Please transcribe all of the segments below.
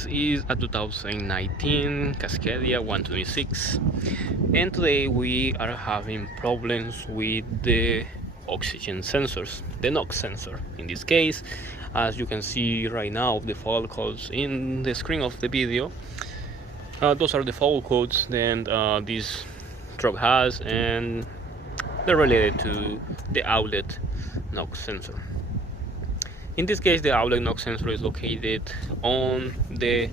This is a 2019 Cascadia 126, and today we are having problems with the oxygen sensors, the NOx sensor in this case. As you can see right now, the fault codes in the screen of the video, those are the fault codes that this truck has, and they're related to the outlet NOx sensor. In this case, the outlet NOx sensor is located on the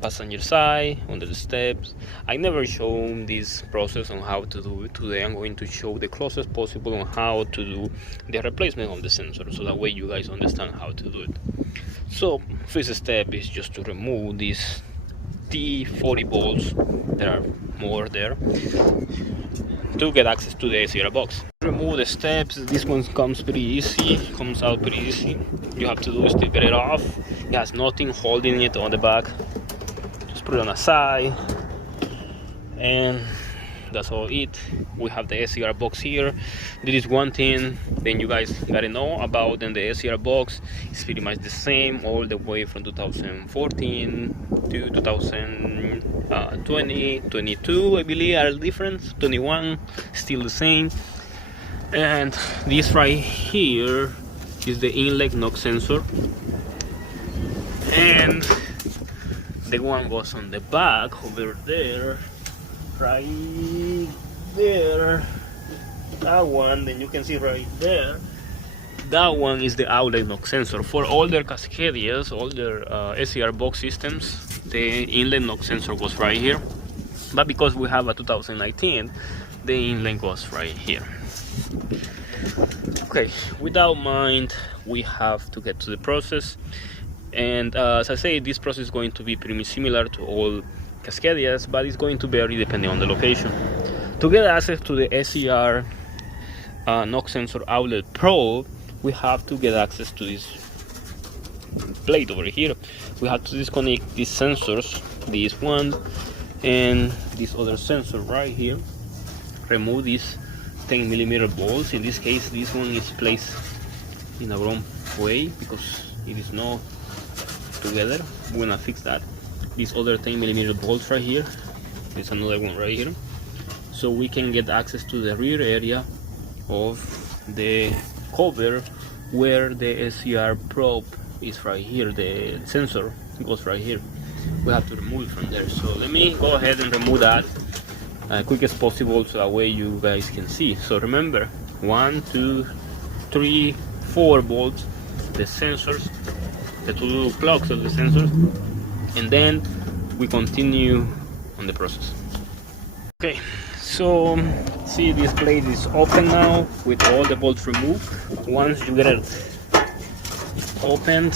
passenger side, under the steps. I never shown this process on how to do it. Today I'm going to show the closest possible on how to do the replacement of the sensor, so that way you guys understand how to do it. So first step is just to remove these T40 bolts. There are more there to get access to the SCR box. Remove the steps. This one comes pretty easy, comes out pretty easy. You have to do is to get it off. It has nothing holding it on the back. Just put it on the side, and that's all it. We have the SCR box here. This is one thing then you guys gotta know about. Then the SCR box is pretty much the same all the way from 2014 to 2020, 22 I believe are different. 21 still the same. And this right here is the inlet NOx sensor, and the one goes on the back over there, right there. That one, then you can see right there, that one is the outlet NOx sensor. For all their Cascadias, all their SCR box systems, the inlet NOx sensor goes right here, but because we have a 2019, the inlet goes right here. Okay, without mind, we have to get to the process. And as I say, this process is going to be pretty similar to all Cascadias, but it's going to vary depending on the location. To get access to the SCR NOx sensor outlet probe, we have to get access to this plate over here. We have to disconnect these sensors, this one and this other sensor right here. Remove these 10mm bolts. In this case, this one is placed in a wrong way because it is not together. We're gonna fix that. These other 10mm bolts right here, there's another one right here, so we can get access to the rear area of the cover where the SCR probe is right here. The sensor goes right here. We have to remove it from there, so let me go ahead and remove that quick as possible, so that way you guys can see. So remember, 1, 2, 3, 4 bolts, the sensors, the two little plugs of the sensors, and then we continue on the process. Okay, so see, this plate is open now with all the bolts removed. Once you get it opened,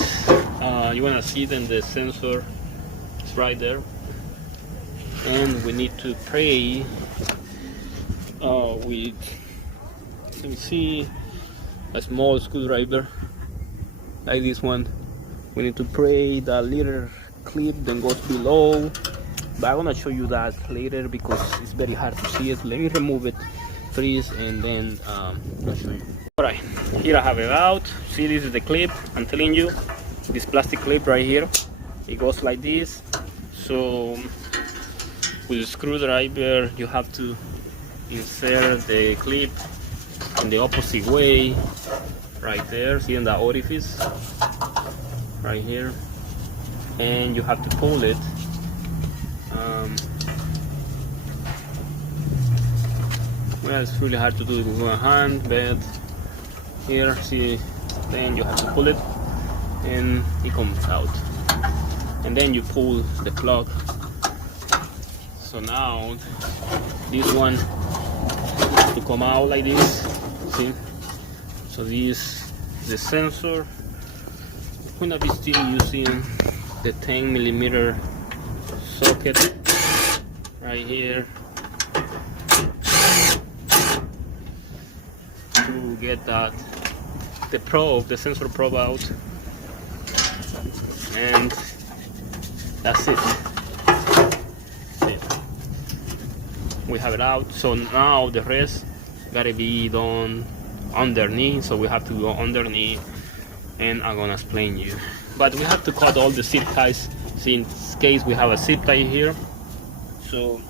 you want to see then the sensor is right there, and we need to pray with, let me see, a small screwdriver like this one. We need to pray that little clip then goes below, but I'm gonna show you that later because it's very hard to see it. Let me remove it first, and then I'll show you. Alright, here I have it out. See, this is the clip. I'm telling you, this plastic clip right here, it goes like this. So with a screwdriver you have to insert the clip in the opposite way right there. See, in the orifice right here, and you have to pull it. Well, it's really hard to do it with one hand, but here, see, then you have to pull it and it comes out, and then you pull the plug. So now this one to come out like this. See, so this the sensor. We're gonna be still using the 10mm socket right here to get that the probe, the sensor probe out, and that's it. We have it out. So now the rest gotta be done underneath, so we have to go underneath, and I'm gonna explain you but we have to cut all the zip ties. See, in this case we have a zip tie here, so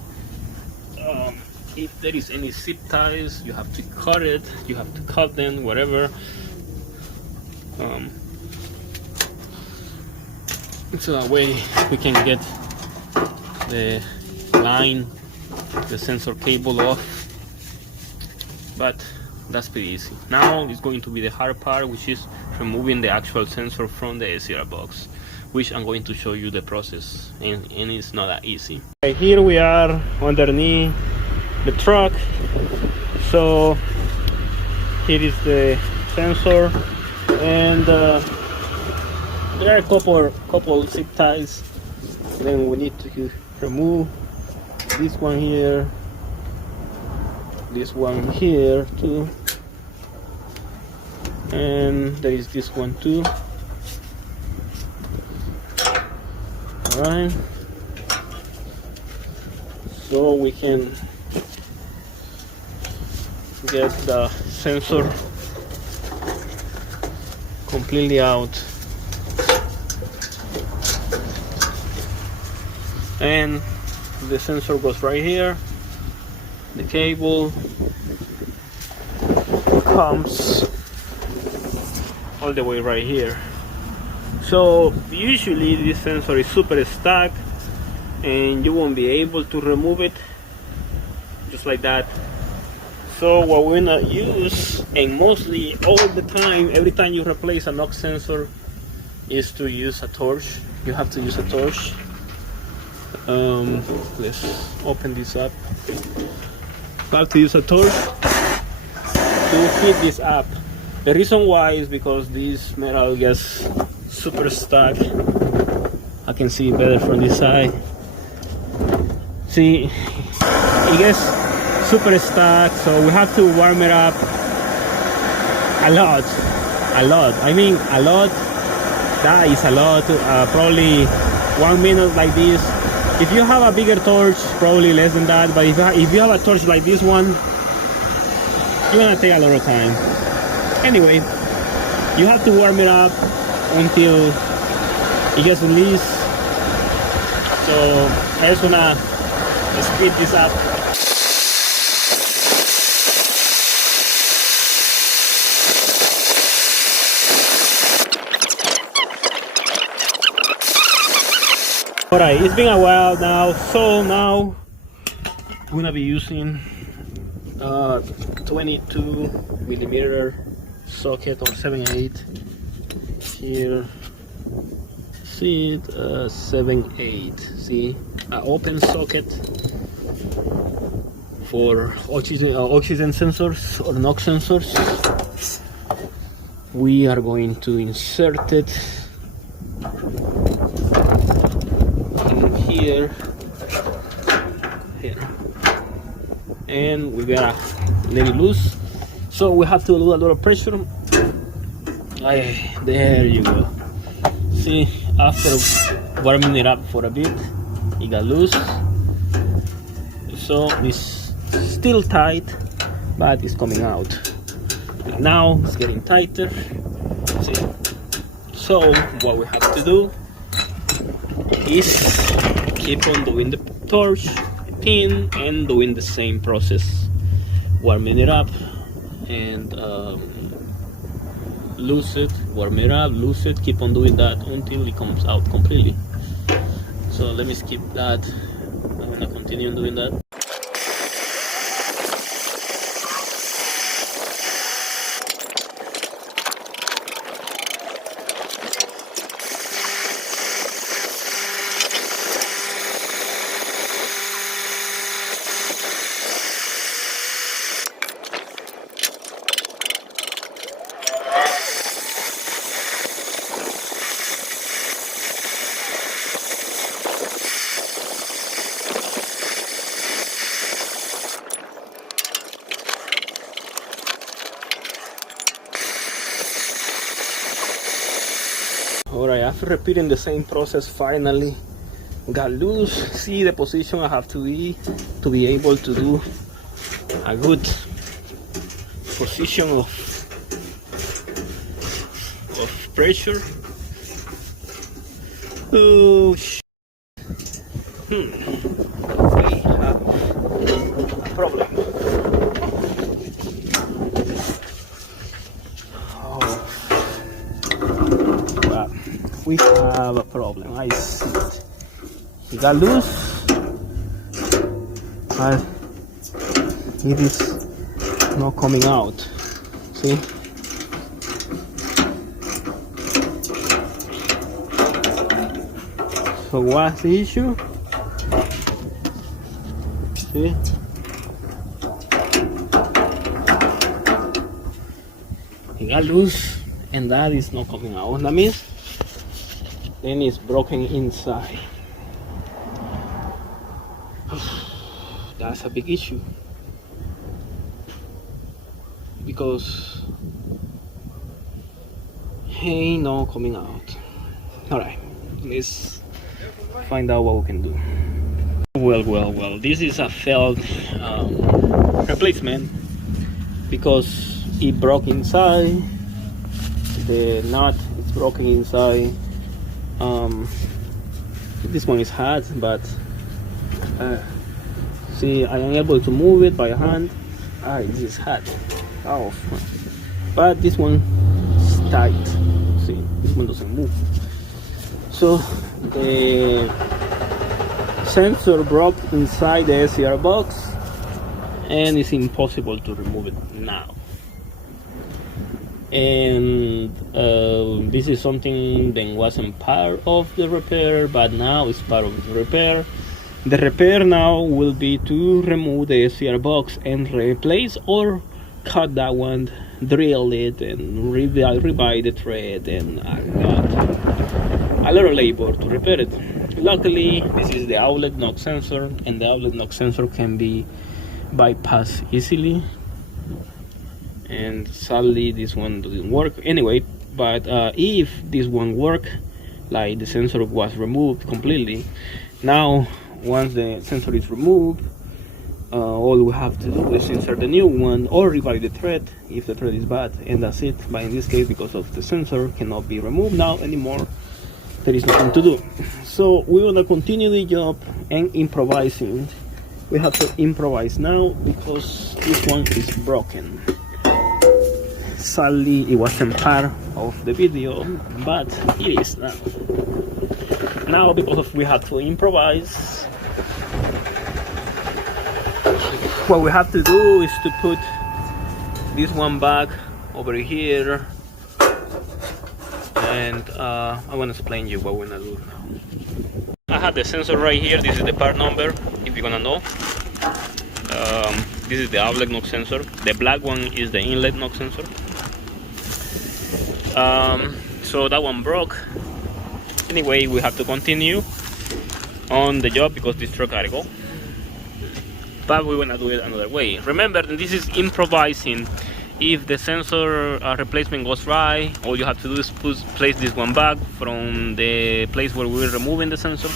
if there is any zip ties, you have to cut it, you have to cut them, whatever. So that way we can get the line, the sensor cable off, but that's pretty easy. Now it's going to be the hard part, which is removing the actual sensor from the SCR box, which I'm going to show you the process, and it's not that easy. Right, here we are underneath the truck. So here is the sensor, and there are a couple zip ties. Then we need to remove this one here, this one here too, and there is this one too. Alright, so we can get the sensor completely out, and the sensor goes right here. The cable comes all the way right here. So usually this sensor is super stuck and you won't be able to remove it just like that. So what we're gonna use, and mostly all the time, every time you replace a knock sensor, is to use a torch. You have to use a torch. Let's open this up. You have to use a torch to heat this up. The reason why is because this metal gets super stuck. I can see it better from this side. See, it gets super stuck, so we have to warm it up a lot. I mean a lot. That is a lot. Probably 1 minute like this. If you have a bigger torch, probably less than that. But if you have a torch like this one, you're gonna take a lot of time. Anyway, you have to warm it up until it gets released. So I just wanna speed this up. Alright, it's been a while now, so now we're gonna be using 22mm socket or 7/8 here. See it, 7/8. See, an open socket for oxygen sensors or knock sensors. We are going to insert it in here, and we gotta let it loose. So we have to do a lot of pressure. There you go. See, after warming it up for a bit, it got loose. So it's still tight, but it's coming out. Now it's getting tighter. See? So what we have to do is keep on doing the torch pin and doing the same process, warming it up and loose it, warm it up, loose it, keep on doing that until it comes out completely. So let me skip that. I'm gonna continue doing that. Alright, after repeating the same process, finally got loose. See the position I have to be able to do a good position of pressure. Oh, we have a problem. Oh, well, we have a problem. I see it. It got loose, but it is not coming out. See? So what's the issue? See? It got loose and that is not coming out. That means then it's broken inside. That's a big issue because ain't no coming out. Alright, let's find out what we can do. Well, this is a failed replacement because it broke inside. The nut is broken inside. This one is hard, but see, I am able to move it by hand. This is hard. Oh, but this one is tight. See, this one doesn't move. So the sensor broke inside the SCR box and it's impossible to remove it now. And this is something that wasn't part of the repair, but now it's part of the repair. The repair now will be to remove the SCR box and replace or cut that one, drill it and rebuy the thread, and I got a lot of labor to repair it. Luckily, this is the outlet knock sensor, and the outlet knock sensor can be bypassed easily. And sadly, this one doesn't work anyway. But if this one work, like the sensor was removed completely, now once the sensor is removed, all we have to do is insert the new one or rebuy the thread if the thread is bad, and that's it. But in this case, because of the sensor cannot be removed now anymore, there is nothing to do. So we're gonna continue the job and improvising. We have to improvise now because this one is broken. Sadly, it wasn't part of the video, but it is now. Now, because we have to improvise, what we have to do is to put this one back over here, and I want to explain you what we're gonna do now. I have the sensor right here. This is the part number, if you're gonna know. This is the outlet knock sensor. The black one is the inlet knock sensor. So that one broke. Anyway, we have to continue on the job because this truck gotta go. But we're gonna do it another way. Remember, this is improvising. If the sensor replacement goes right, all you have to do is place this one back from the place where we're removing the sensor,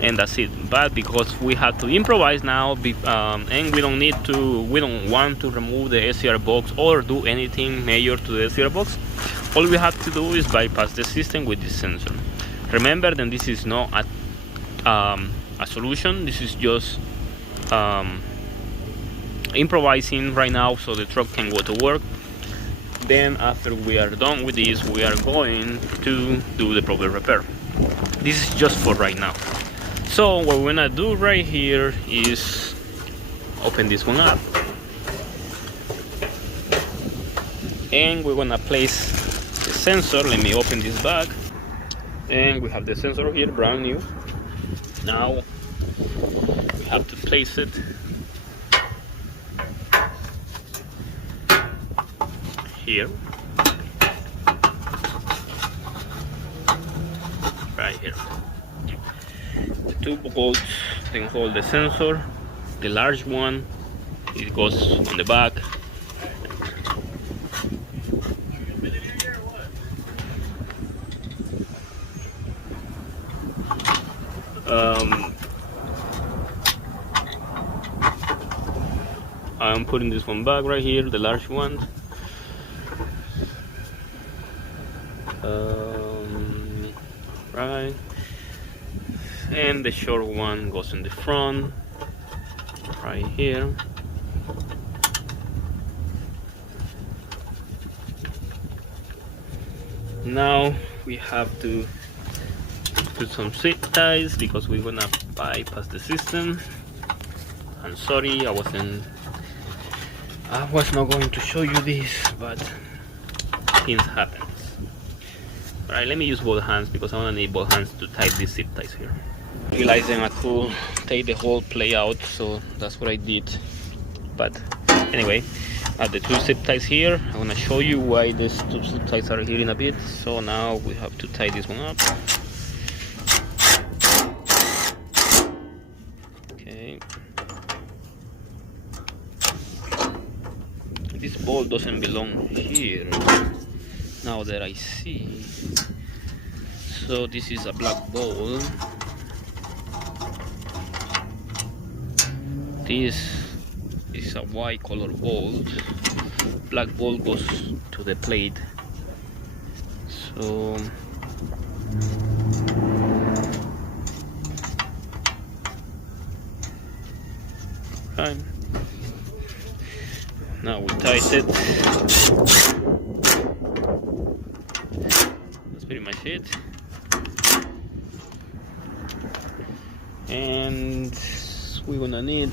and that's it. But because we have to improvise now, and we don't want to remove the SCR box or do anything major to the SCR box, all we have to do is bypass the system with this sensor. Remember that this is not a solution. This is just improvising right now so the truck can go to work. Then after we are done with this, we are going to do the proper repair. This is just for right now. So what we're gonna do right here is open this one up, and we're gonna place the sensor. Let me open this bag, and we have the sensor here, brand new. Now we have to place it here, right here. The two bolts can hold the sensor. The large one, it goes on the back. I'm putting this one back right here, the large one. Right, and the short one goes in the front right here. Now we have to put some zip ties because we're gonna bypass the system. I'm sorry, I was not going to show you this, but things happen. Alright, let me use both hands because I want to need both hands to tie these zip ties here. Realizing I could take the whole play out, so that's what I did. But anyway, I have the two zip ties here. I'm going to show you why these two zip ties are here in a bit. So now we have to tie this one up. Okay. This ball doesn't belong here, now that I see. So this is a black ball. This is a white color ball. Black ball goes to the plate. So right. Now we tight it. That's pretty much it. And we're gonna need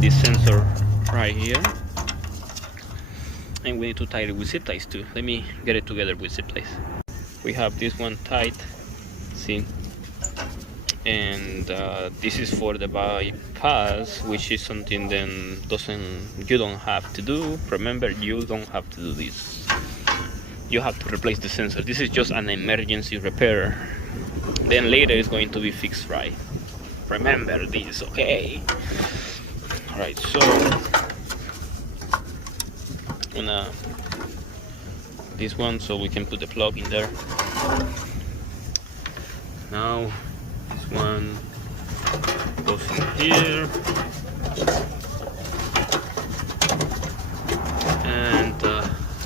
this sensor right here, and we need to tie it with zip ties too. Let me get it together with zip ties. We have this one tight, see, and this is for the bypass, which is something then you don't have to do. Remember, you don't have to do this. You have to replace the sensor. This is just an emergency repair. Then later it's going to be fixed right. Remember this, okay? Alright, so this one, so we can put the plug in there. Now this one goes in here, and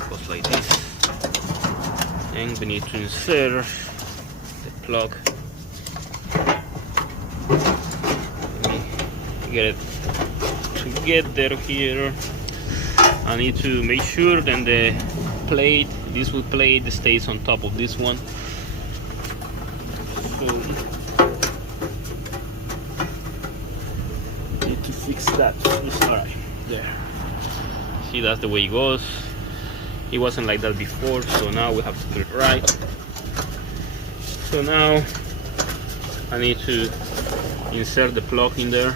goes like this, and we need to insert the plug. Let me get it together here. I need to make sure that the plate, this wood plate, stays on top of this one. So need to fix that. Alright, there. See, that's the way it goes. It wasn't like that before, so now we have to put it right. So now I need to insert the plug in there.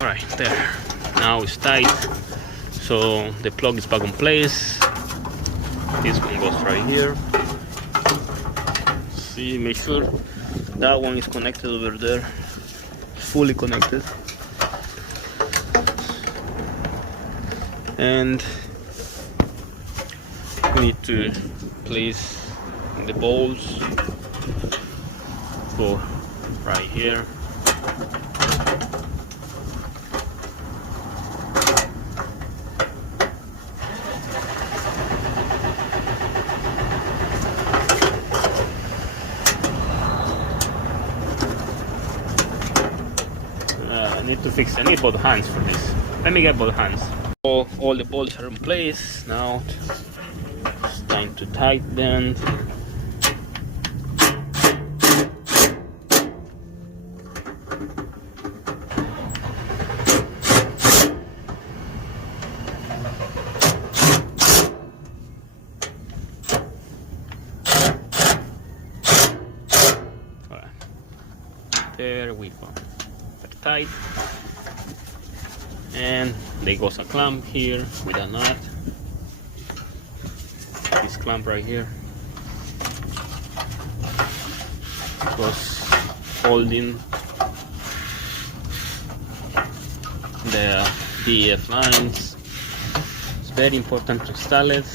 Alright, there. Now it's tight. So the plug is back in place. This one goes right here. See, make sure that one is connected over there. Fully connected. And we need to place the bolts. Go right here. I need to fix. I need both hands for this. Let me get both hands. All the bolts are in place. Now it's time to tighten them. There we go. They're tight. And there goes a clamp here with a nut. This clamp right here was holding the DF lines. It's very important to install it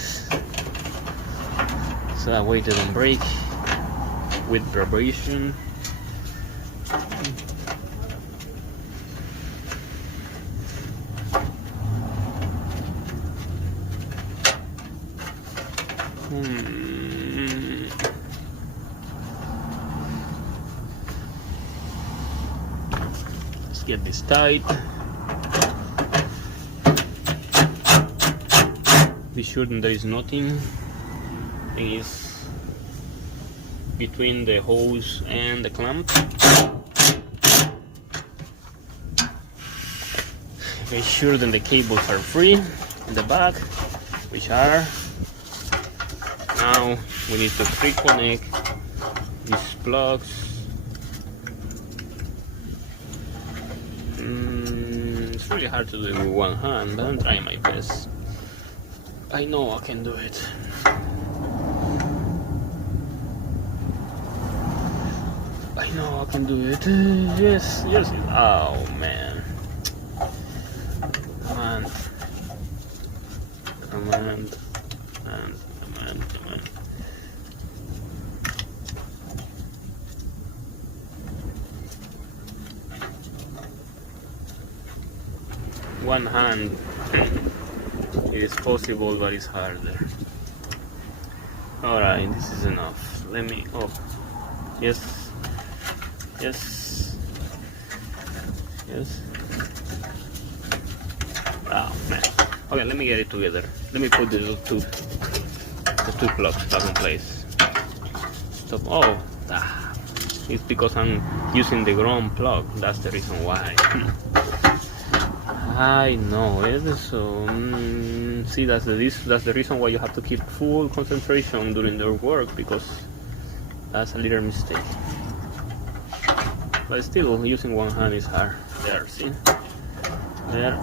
so that way they don't break with vibration. Let's get this tight. Be sure that there is nothing is between the hose and the clamp. Make sure that the cables are free in the back, which are. Now we need to reconnect these plugs. It's really hard to do it with one hand, but I'm trying my best. I know I can do it. I know I can do it. Yes, yes. Oh man. Come on. Come on. And come on, come on. One hand. It is possible, but it's harder. Alright, this is enough. Let me. Oh, yes, yes, yes. Oh man. Okay, let me get it together. Let me put the two plugs back in place. Stop. Oh, it's because I'm using the ground plug. That's the reason why. I know it. So see, that's the reason why you have to keep full concentration during your work, because that's a little mistake. But still, using one hand is hard. There, see, there,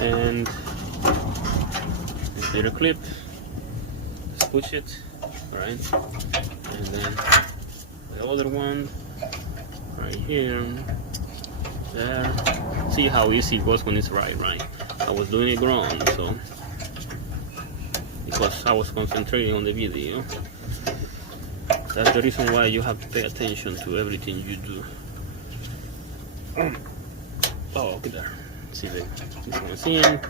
and this little clip. Let's push it, right, and then the other one right here. There. See how easy it was when it's right. I was doing it wrong, so because I was concentrating on the video. That's the reason why you have to pay attention to everything you do. Oh, okay, there. See, this one is in.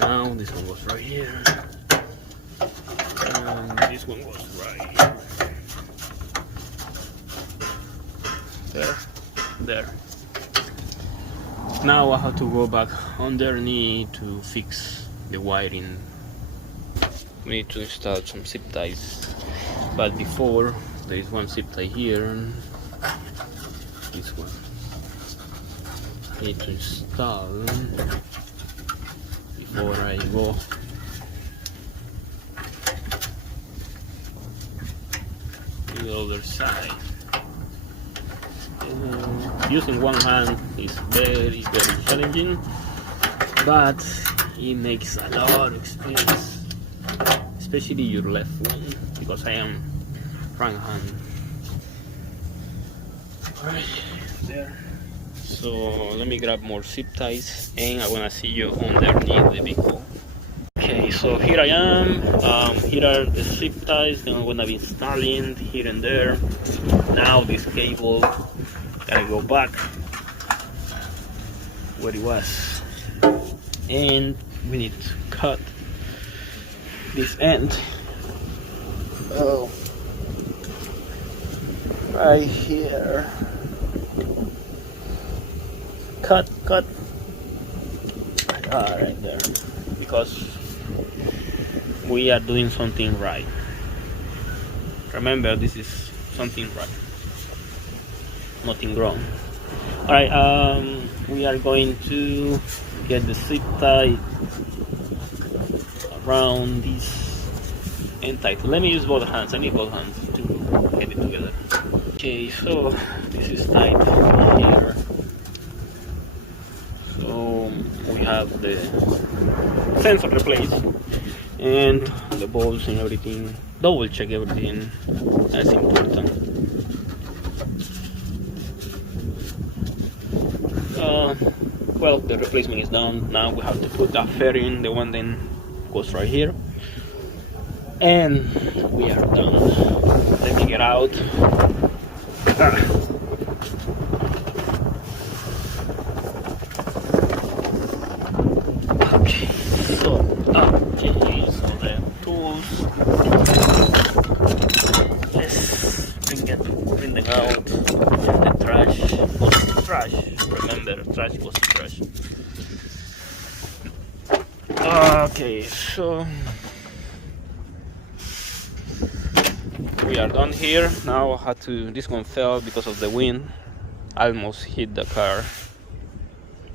Now this one goes right here, and this one goes right here. There, there. Now I have to go back underneath to fix the wiring. We need to install some zip ties, but before, there is one zip tie here. This one I need to install before I go. To the other side. Using one hand is very challenging, but it makes a lot of experience, especially your left one, because I am right hand. Alright, there. So let me grab more zip ties and I'm gonna see you underneath the vehicle. Okay, so here I am. Here are the zip ties that I'm gonna be installing here and there. Now this cable gotta go back where it was, and we need to cut this end. Oh, right here. Cut. Right there, because we are doing something right. Remember, this is something right, nothing wrong. Alright, we are going to get the zip tie around this end tight. Let me use both hands. I need both hands to get it together. Okay, so this is tight here. So we have the sensor replaced and the bolts and everything. Double check everything. That's important. Well, the replacement is done. Now we have to put that fairing, the one that goes right here, and we are done. Let me get out. Okay, so the tools. Let's bring them out in the trash. trash. Remember, trash goes to trash. Okay, so we are done here. Now I had to, this one fell because of the wind. Almost hit the car.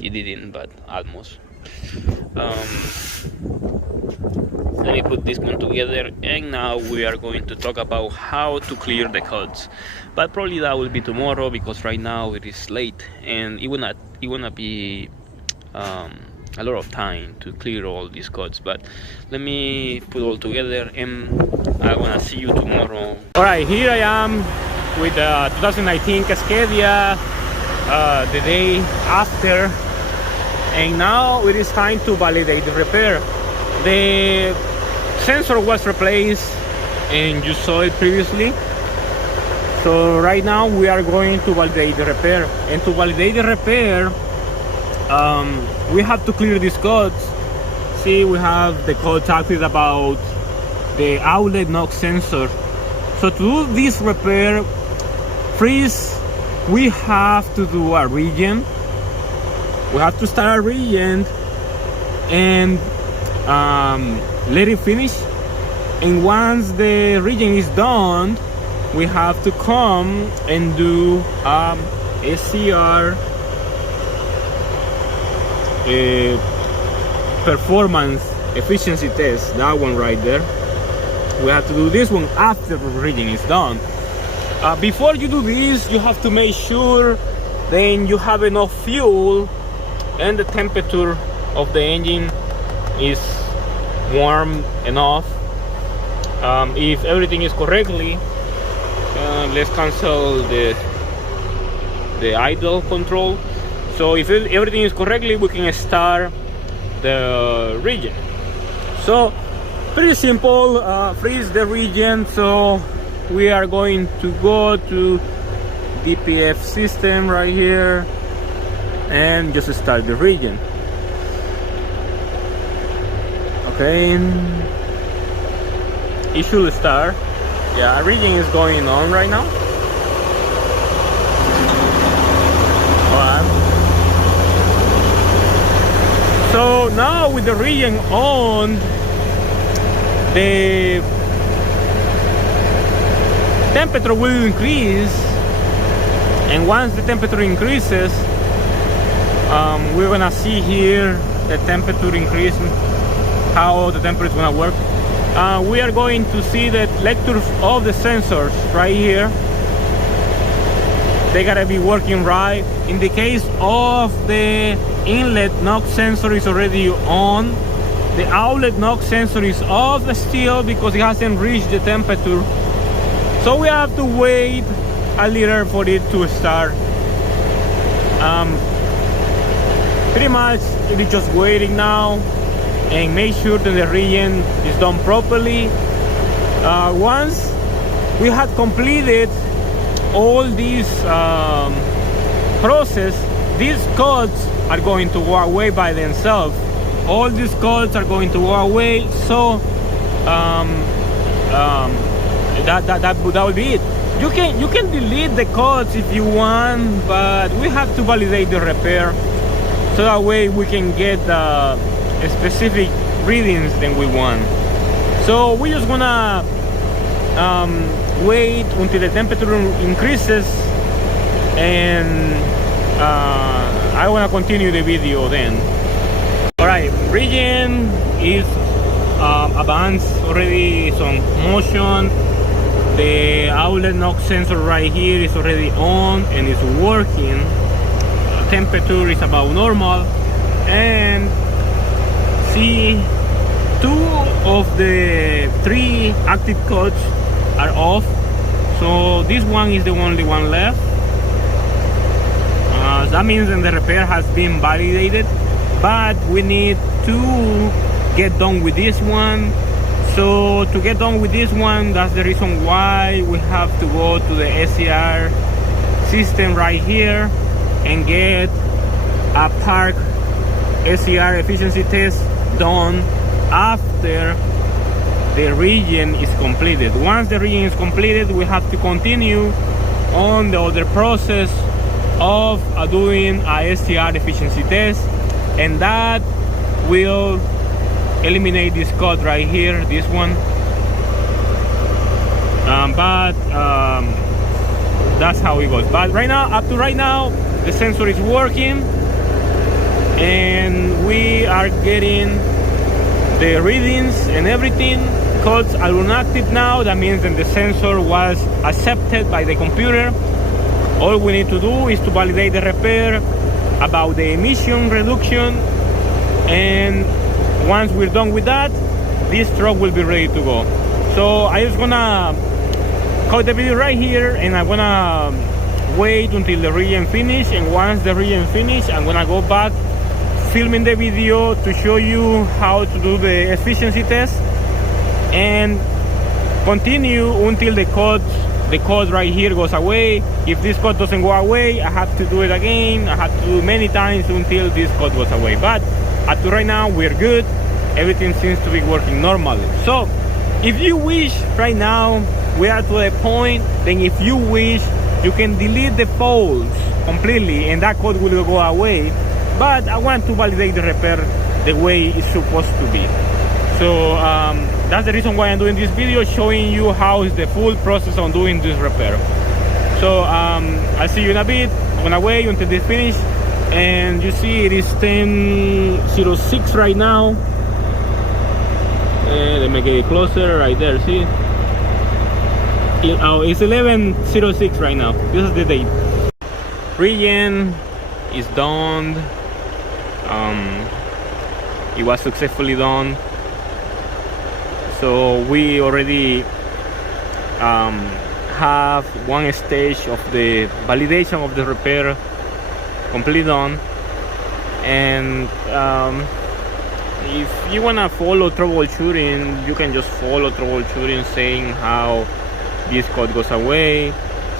It didn't, but almost. Let me put this one together, and now we are going to talk about how to clear the cuts. But probably that will be tomorrow, because right now it is late and it will not be a lot of time to clear all these cuts. But let me put all together, and I wanna see you tomorrow. All right, here I am with the 2019 Cascadia, the day after, and now it is time to validate the repair. The sensor was replaced and you saw it previously. So right now we are going to validate the repair, and to validate the repair we have to clear these codes. See, we have the code talking about the outlet knock sensor. So to do this repair, first we have to do a regen. We have to start a regen and let it finish, and once the regen is done, we have to come and do SCR performance efficiency test. That one right there. We have to do this one after the regen is done. Before you do this, you have to make sure then you have enough fuel and the temperature of the engine is warm enough. If everything is correctly, let's cancel the idle control. So if everything is correctly, we can start the regen. So pretty simple. Freeze the regen. So we are going to go to DPF system right here and just start the regen. Okay, it should start. Yeah, regen is going on right now. Alright. So now with the regen on, the temperature will increase, and once the temperature increases, we're gonna see here the temperature increasing, how the temperature is gonna work. We are going to see the lectures of the sensors right here. They gotta be working right. In the case of the inlet knock sensor is already on. The outlet knock sensor is off still because it hasn't reached the temperature. So we have to wait a little for it to start. Pretty much it is just waiting now, and make sure that the regen is done properly. Once we had completed all this process, these codes are going to go away by themselves. All these codes are going to go away. So that will be it. You can delete the codes if you want, but we have to validate the repair, so that way we can get specific readings that we want. So we're just gonna wait until the temperature increases, and I want to continue the video then. Alright, regen is advanced already, it's on motion. The outlet knock sensor right here is already on and it's working. Temperature is about normal, and see, 2 of the 3 active codes are off, so this one is the only one left. That means that the repair has been validated, but we need to get done with this one. So to get done with this one, that's the reason why we have to go to the SCR system right here and get a park SCR efficiency test done after the regen is completed. Once the regen is completed, we have to continue on the other process of doing a SCR efficiency test, and that will eliminate this code right here, this one. But that's how it goes. But right now, up to right now, the sensor is working and we are getting the readings and everything. Codes are inactive now. That means that the sensor was accepted by the computer. All we need to do is to validate the repair about the emission reduction, and once we're done with that, this truck will be ready to go. So I just gonna cut the video right here, and I'm gonna wait until the regen finish, and once the regen finish, I'm gonna go back filming the video to show you how to do the efficiency test and continue until the code right here goes away. If this code doesn't go away, I have to do it again. I have to do it many times until this code goes away. But up to right now, we're good. Everything seems to be working normally. So if you wish, right now we are to the point, then if you wish, you can delete the faults completely and that code will go away. But I want to validate the repair the way it's supposed to be. So that's the reason why I'm doing this video, showing you how is the full process on doing this repair. So I'll see you in a bit. I'm gonna wait until this finish. And you see it is 10:06 right now. Let me get it closer, right there, see? Oh, it's 11:06 right now. This is the date. Regen is done. It was successfully done. So we already have one stage of the validation of the repair completely done. And if you wanna follow troubleshooting, you can just follow troubleshooting, saying how this code goes away.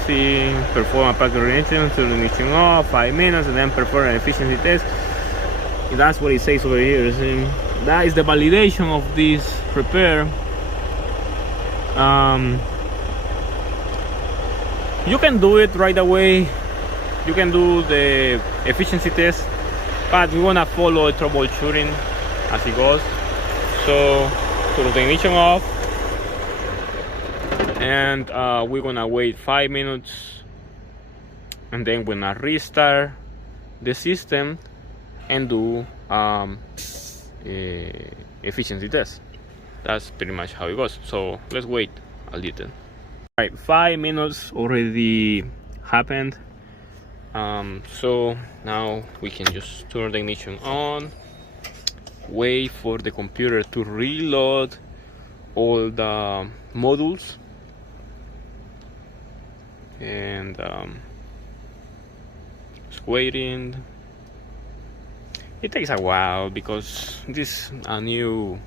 See, perform a pack regeneration, turn the ignition off, 5 minutes, and then perform an efficiency test. That's what it says over here. See? That is the validation of this repair. You can do it right away. You can do the efficiency test, but we wanna follow troubleshooting as it goes. So turn the ignition off, and we're gonna wait 5 minutes, and then we're gonna restart the system and do efficiency test. That's pretty much how it goes. So let's wait a little. All right, 5 minutes already happened. So now we can just turn the ignition on, wait for the computer to reload all the modules, and just waiting. It takes a while because this new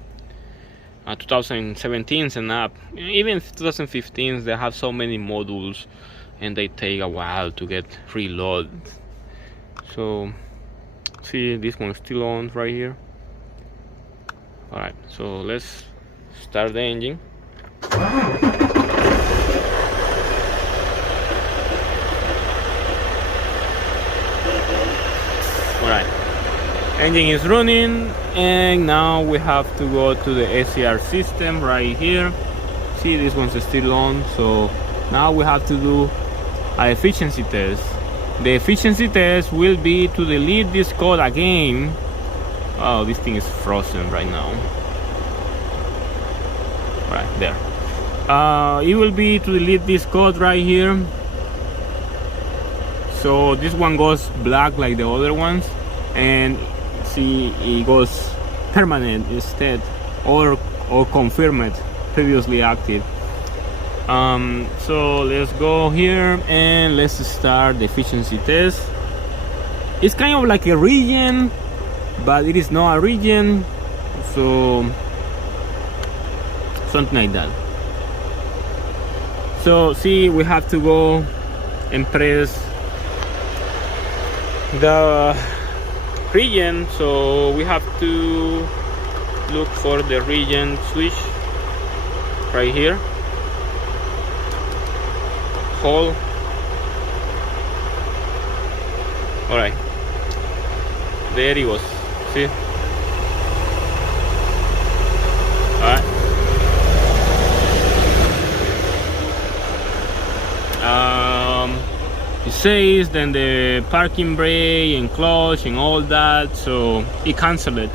2017s and up, even 2015s, they have so many modules and they take a while to get reloaded. So see, this one's still on right here. All right, so let's start the engine. All right, engine is running, and now we have to go to the SCR system right here. See, this one's still on, so now we have to do an efficiency test. The efficiency test will be to delete this code again. Oh, this thing is frozen right now. Right there. It will be to delete this code right here. So this one goes black like the other ones, and see, it goes permanent instead, or confirmed previously active. So let's go here and let's start the efficiency test. It's kind of like a regen, but it is not a regen, so something like that. So see, we have to go and press the regen, so we have to look for the regen switch right here. Hold, All right, there he goes. See? All right. It says then the parking brake and clutch and all that, so it cancelled it.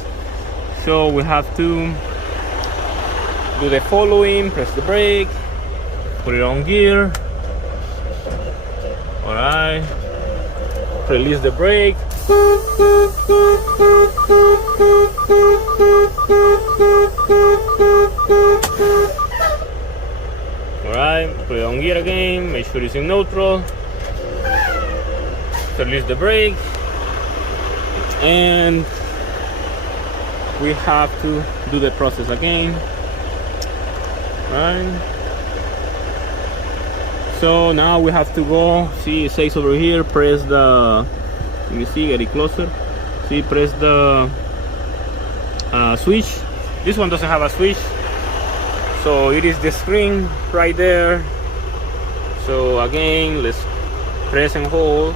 So we have to do the following: press the brake, put it on gear. All right, release the brake. Alright, put it on gear again, make sure it's in neutral. Release the brake. And we have to do the process again. Right. So now we have to go, see it says over here, press the, you see, get it closer. See, press the switch. This one doesn't have a switch, so it is the screen right there. So again, let's press and hold.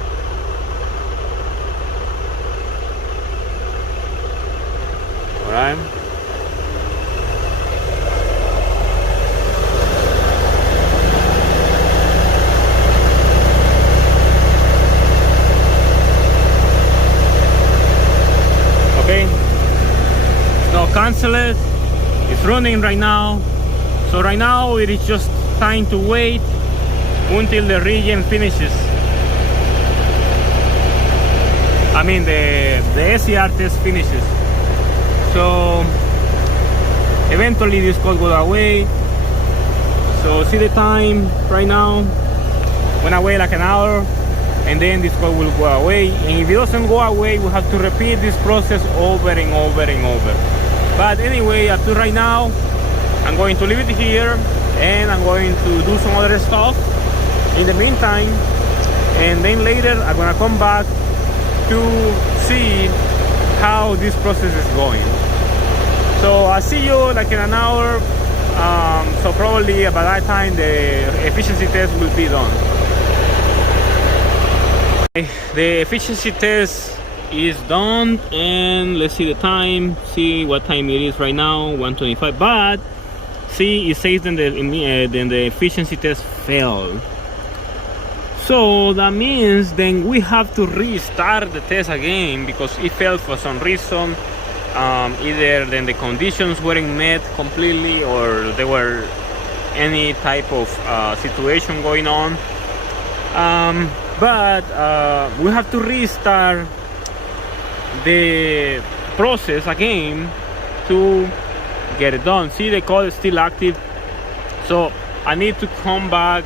All right. Cancel it. It's running right now. So right now it is just time to wait until the regen finishes. I mean the SCR test finishes. So eventually this code will go away. So see the time right now. Gonna wait like an hour, and then this code will go away. And if it doesn't go away, we have to repeat this process over and over and over. But anyway, up to right now, I'm going to leave it here, and I'm going to do some other stuff in the meantime, and then later I'm gonna come back to see how this process is going. So I'll see you like in an hour. So probably by that time the efficiency test will be done. The efficiency test is done, and let's see the time, see what time it is right now, 1:25. But see, it says then the efficiency test failed. So that means then we have to restart the test again because it failed for some reason. Either then the conditions weren't met completely, or there were any type of situation going on. But we have to restart the process again to get it done. See, the code is still active, so I need to come back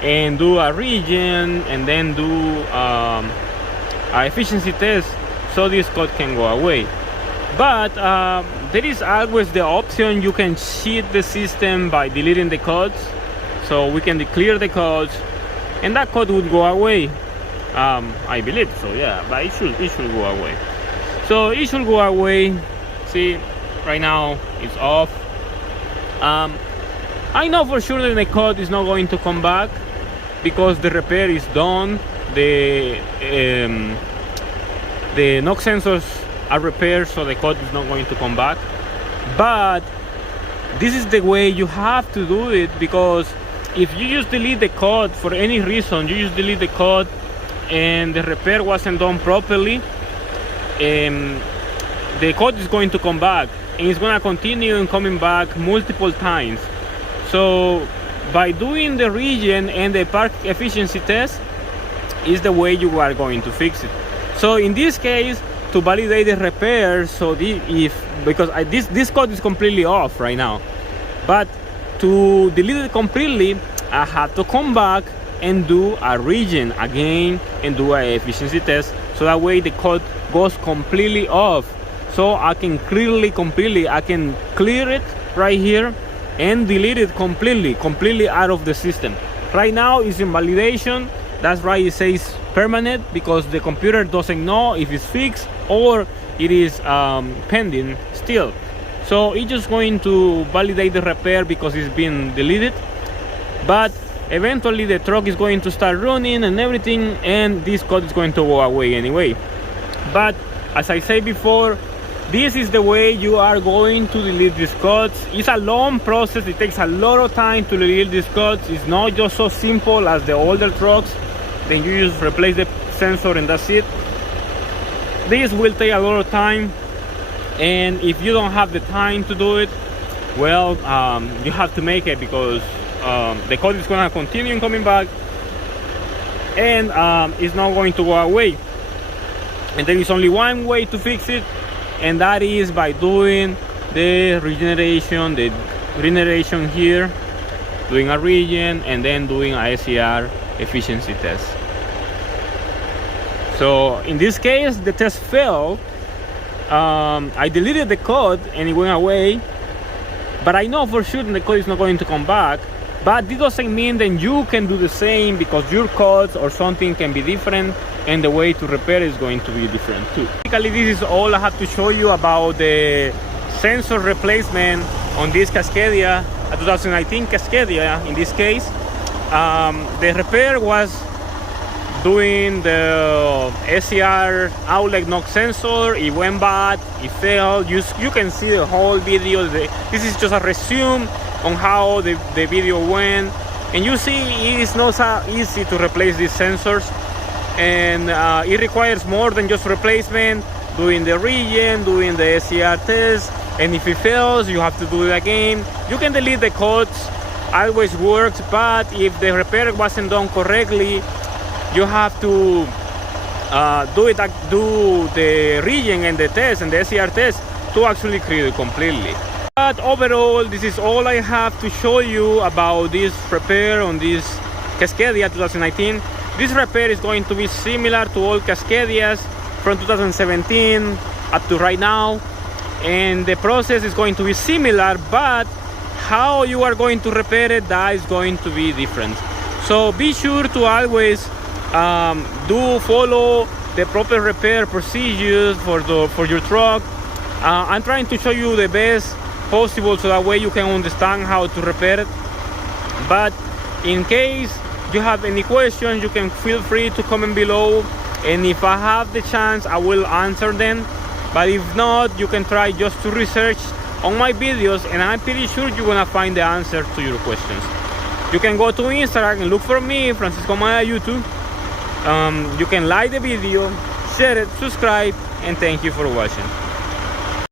and do a regen and then do a efficiency test so this code can go away. But there is always the option you can cheat the system by deleting the codes, so we can clear the codes and that code would go away. I believe so, yeah, but it should go away. So it should go away. See, right now it's off. I know for sure that the code is not going to come back because the repair is done. The knock sensors are repaired, so the code is not going to come back. But this is the way you have to do it, because if you just delete the code for any reason, you just delete the code and the repair wasn't done properly, the code is going to come back and it's going to continue and coming back multiple times. So by doing the regen and the park efficiency test is the way you are going to fix it. So in this case, to validate the repair, so this code is completely off right now, but to delete it completely, I have to come back and do a regen again and do an efficiency test, so that way the code goes completely off, so I can I can clear it right here and delete it completely out of the system. Right now it's in validation. That's why it says permanent, because the computer doesn't know if it's fixed or it is pending still. So it's just going to validate the repair because it's been deleted. But eventually the truck is going to start running and everything, and this code is going to go away anyway. But as I said before, this is the way you are going to delete these codes. It's a long process. It takes a lot of time to delete these codes. It's not just so simple as the older trucks. Then you just replace the sensor and that's it. This will take a lot of time, and if you don't have the time to do it, well, you have to make it, because the code is going to continue coming back, and it's not going to go away. And there is only one way to fix it, and that is by doing the regeneration here, doing a regen, and then doing a SCR efficiency test. So in this case, the test failed. I deleted the code and it went away, but I know for sure the code is not going to come back. But this doesn't mean that you can do the same, because your codes or something can be different, and the way to repair is going to be different too. Basically, this is all I have to show you about the sensor replacement on this Cascadia, a 2019 Cascadia in this case. The repair was doing the SCR outlet knock sensor. It went bad, it failed. You can see the whole video. This is just a resume on how the video went, and you see it is not so easy to replace these sensors, and it requires more than just replacement, doing the regen, doing the SCR test, and if it fails you have to do it again. You can delete the codes, always works, but if the repair wasn't done correctly, you have to do the regen and the test and the SCR test to actually clear it completely. But overall, this is all I have to show you about this repair on this Cascadia 2019. This repair is going to be similar to all Cascadias from 2017 up to right now, and the process is going to be similar, but how you are going to repair it, that is going to be different. So be sure to always do follow the proper repair procedures for your truck. I'm trying to show you the best possible, so that way you can understand how to repair it. But in case you have any questions, you can feel free to comment below, and if I have the chance I will answer them. But if not, you can try just to research on my videos, and I'm pretty sure you're gonna find the answer to your questions. You can go to Instagram and look for me, franciscoamaya YouTube. You can like the video, share it, subscribe, and thank you for watching.